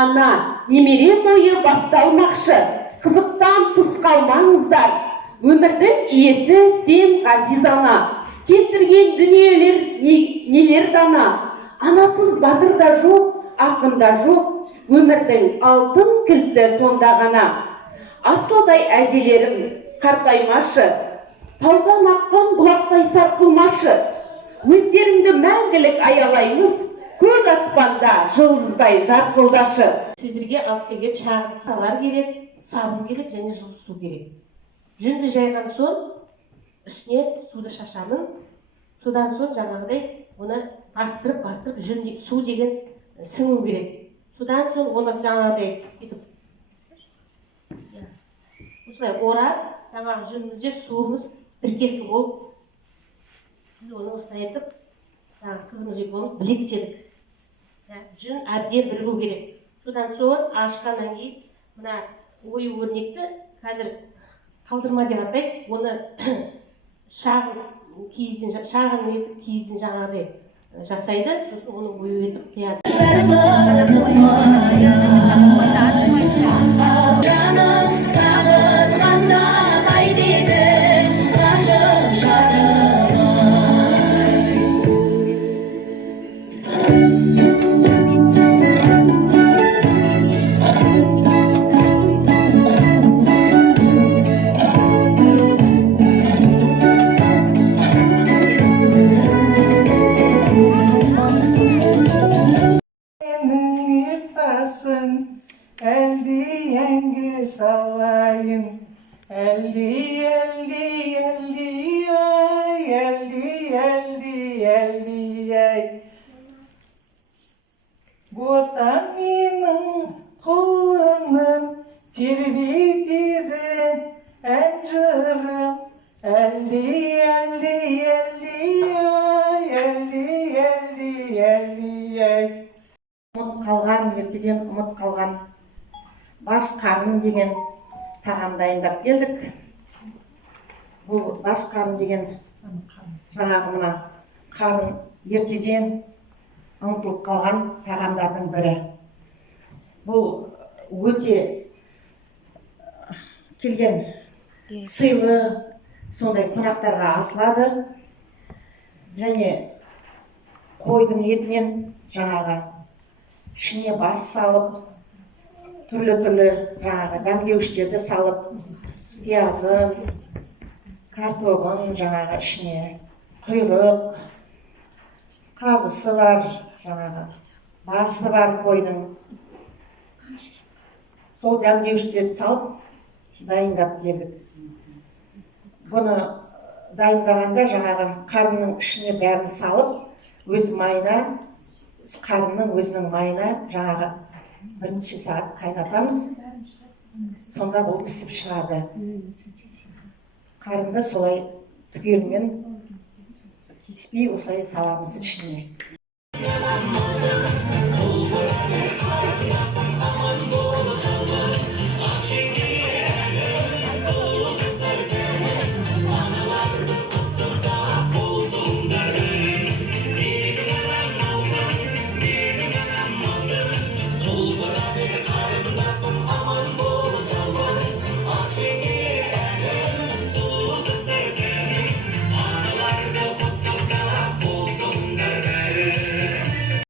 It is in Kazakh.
Ана, немере тойы басталмақшы. Қызықтан тыс қалмаңыздар. Өмірдің иесі сен ғазиз ана. Келтірген дүниелер нелер дана. Анасыз батыр да жоқ, ақын да жоқ. Өмірдің алтын кілті сонда ғана. Асылдай әжелерім қартаймашы. Таудан аққан бұлақтай сарқылмашы. Өздеріңді мәңгілік аялаймыз. Көк аспанда жұлдыздай жарқылдашы. Сіздерге алып келген шағын керек, сабын керек және жылы су керек. Жүнді жайған соң үстіне суды шашамын. Содан соң жаңағыдай оны бастырып су деген сіңу керек. Содан соң оны жаңағыдай осылай орап, жаңағы жүнімізде суымыз біркелкі болып, біз оны осылай етіп, қызымыз екеуміз білектедік. Жүн әбден бірігу керек. Содан соң ашқаннан кейін мына ою өрнекті қазір қалдырма деп атайды. Оны шағын етіп киізден жаңағыдай жасайды. Сосын оны ою етіп қияды. Eldi yengi sallayın, eldi eldi eldi ay, eldi eldi eldi ay. Bu da benim kulunum, kirbitidi encırım, eldi eldi eldi ay, eldi eldi eldi ay. Umut kalgan, ертеден umut kalgan бас қарын деген тағам дайындап келдік. Бұл бас қарын деген жаңағы мына қарын ертеден ұмытылып қалған тағамдардың бірі. Бұл өте келген сыйлы сондай қонақтарға асылады. Және қойдың етінен жаңағы ішіне бас салып, түрлі жаңағы дәмдеуіштерді салып, пиязын, картоғын жаңағы ішіне, құйрық, қазысы бар, жаңағы басы бар қойдың. Сол дәмдеуіштерді салып, дайындап келдік. Бұны дайындағанда жаңағы қарынның ішіне бәрін салып, өз майына, қарынның өзінің майына жаңағы бірнеше сағат қайнатамыз. Сонда бұл пісіп шығады. Қарынды солай түгелмен кеспей осылай саламыз ішіне.